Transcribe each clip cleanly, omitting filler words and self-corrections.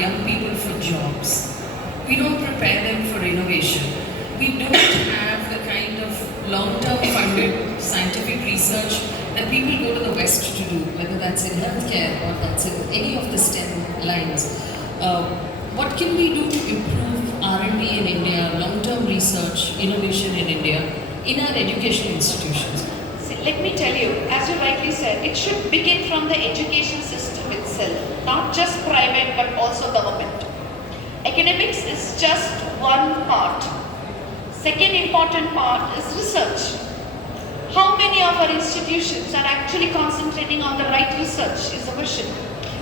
young people for jobs. We don't prepare them for innovation. We don't have the kind of long-term funded scientific research that people go to the West to do, whether that's in healthcare or that's in any of the STEM lines. What can we do to improve R&D in India, long-term research, innovation in India, in our education institutions? See, let me tell you, as you rightly said, it should begin from the education system itself, not just private but also government. Academics is just one part. Second important part is research. How many of our institutions are actually concentrating on the right research is the question.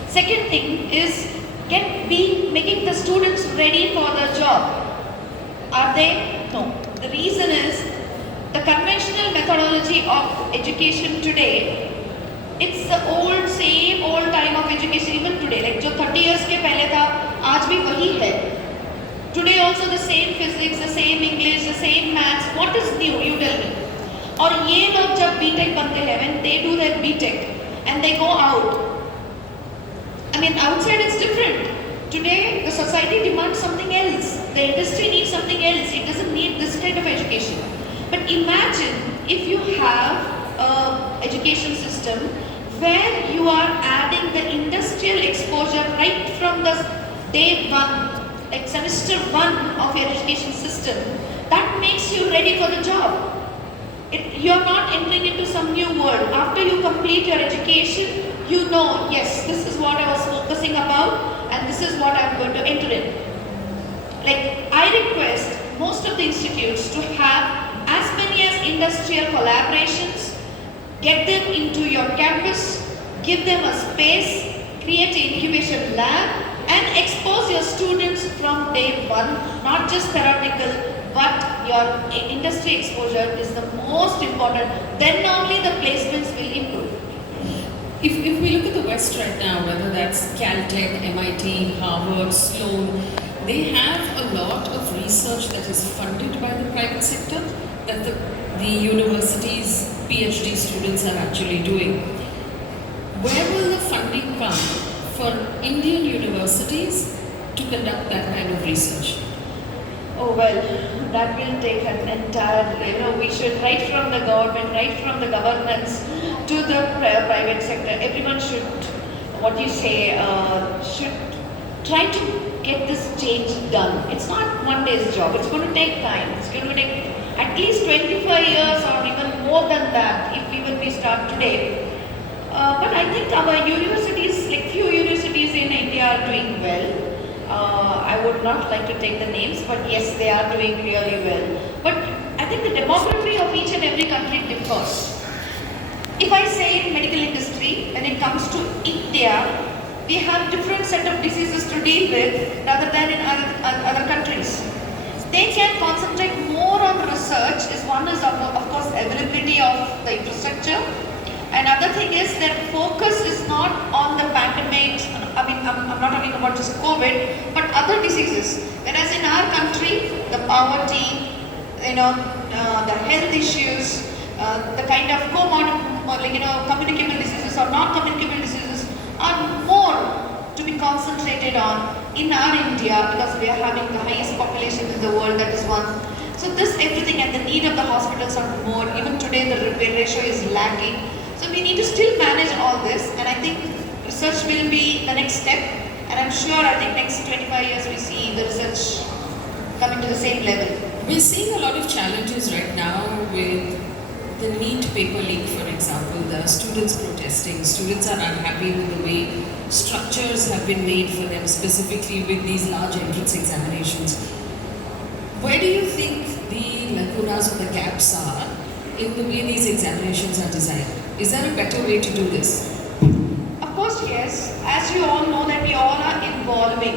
Second thing is making the students ready for the job. Are they? No. The reason is the conventional methodology of education today, it's the same old time of education even today. Like जो 30 years के पहले था, आज भी वही है. Today also the same physics, the same English, the same maths. What is new? You tell me. और ये लोग जब B.Tech बनते हैं, when they do their B.Tech and they go out, I mean outside it's different. Today the society demands something else. The industry needs something else. It doesn't need this kind of education. But imagine if you have an education system where you are adding the industrial exposure right from the day one, like semester one of your education system, that makes you ready for the job. You're not entering into some new world. After you complete your education, you know, yes, this is what I was focusing about and this is what I'm going to enter in. Like, I request most of the institutes to have as many as industrial collaborations, get them into your campus, give them a space, create an incubation lab, and expose your students from day one, not just theoretical, but your industry exposure is the most important. Then only the placements will improve. If we look at the West right now, whether that's Caltech, MIT, Harvard, Sloan, they have a lot of research that is funded by the private sector that the universities, PhD students are actually doing. Where will the funding come for Indian universities to conduct that kind of research? Oh well, that will take an entire, we should, right from the government, right from the governance to the private sector, everyone should, should try to get this change done. It's not one day's job, it's going to take time. It's going to take at least 25 years or even more than that if even we start today. But I think our universities, like few universities in India are doing well. I would not like to take the names, but yes, they are doing really well. But I think the demography of each and every country differs. If I say in medical industry, when it comes to India, we have different set of diseases to deal with rather than in other countries. They can concentrate more on research. One is of course availability of the infrastructure. Another thing is their focus is not on the pandemics. I mean, I'm not talking about just COVID, but other diseases. Whereas in our country, the poverty, the health issues, the kind of communicable diseases or non-communicable diseases are more to be concentrated on in our India because we are having the highest population in the world, that is one. So this everything and the need of the hospitals are more. Even today the repair ratio is lacking. So we need to still manage all this, and I think research will be the next step, and I'm sure I think next 25 years we see the research coming to the same level. We're seeing a lot of challenges right now with the NEET paper leak, for example. There are students protesting. Students are unhappy with the way structures have been made for them, specifically with these large entrance examinations. Where do you think the lacunas or the gaps are in the way these examinations are designed? Is there a better way to do this? Of course, yes. As you all know that we all are evolving,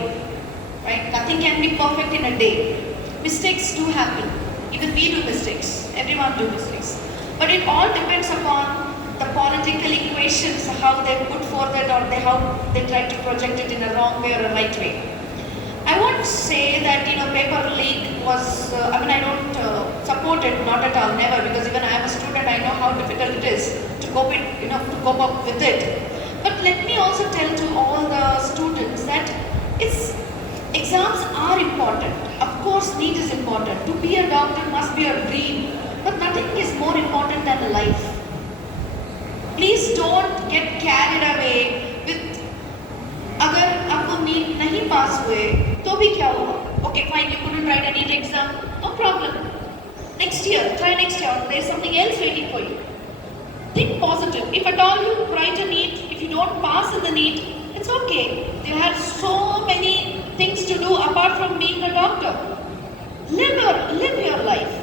right? Nothing can be perfect in a day. Mistakes do happen. Even we do mistakes. Everyone do mistakes. But it all depends upon the political equations, how they put forward or how they try to project it in a wrong way or a right way. I won't say that paper leak was, I don't support it, not at all, never, because even I am a student, I know how difficult it is to cope up with it. But let me also tell to all the students that it's Exams are important. Of course, NEET is important. To be a doctor must be a dream. But nothing is more important than a life. Please don't get carried away with अगर आपको NEET नहीं पास हुए तो भी क्या हुआ? Okay, fine, you couldn't write a NEET exam. No problem. Next year, try next year. There's something else waiting for you. Think positive. If at all you write a NEET, if you don't pass in the NEET, it's okay. You have so many things to do apart from being a doctor. Live your life.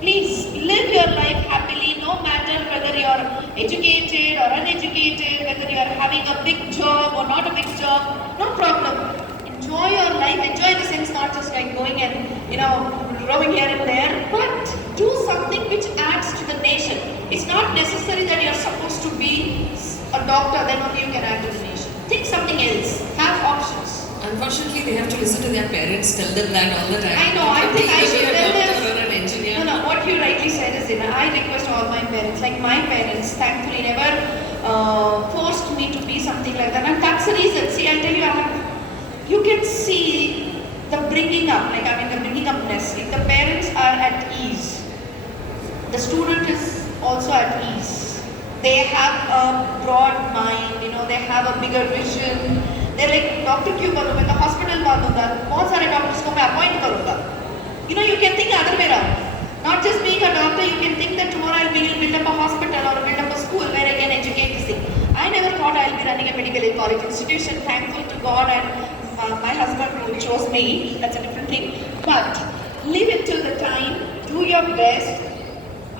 Please live your life happily, no matter whether you're educated or uneducated, whether you're having a big job or not a big job, no problem. Enjoy your life, enjoy the sense, not just like going and roaming here and there, but do something which adds to the nation. It's not necessary that you're supposed to be a doctor, then only you can add to the nation. Think something else, have options. Unfortunately, they have to listen to their parents tell them that all the time. I know, I think I should tell them. Or an engineer. No, what you rightly said is, I request all my parents, like my parents, thankfully never forced me to be something like that. And that's the reason. See, I'll tell you, you can see the bringing up, the bringing upness. If the parents are at ease, the student is also at ease. They have a broad mind, they have a bigger vision. They're like, doctor क्यों बनूँ? मैं तो hospital मानूंगा, बहुत सारे doctors को मैं appoint करूंगा. You can think other way around. Not just being a doctor, you can think that tomorrow I'll build up a hospital or build up a school where I can educate this thing. I never thought I'll be running a medical college institution. Thankful to God and my husband who chose me. That's a different thing. But live it till the time. Do your best.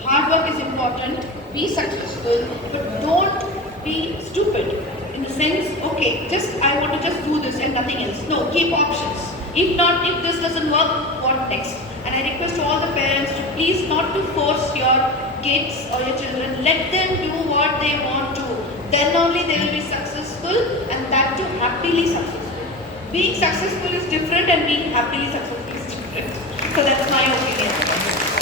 Hard work is important. Be successful, but don't be stupid. In the sense, okay, I want to just do this and nothing else. No, keep options. If this doesn't work, what next? And I request all the parents to please not to force your kids or your children. Let them do what they want to. Then only they will be successful, and that too happily successful. Being successful is different and being happily successful is different. So that's my opinion.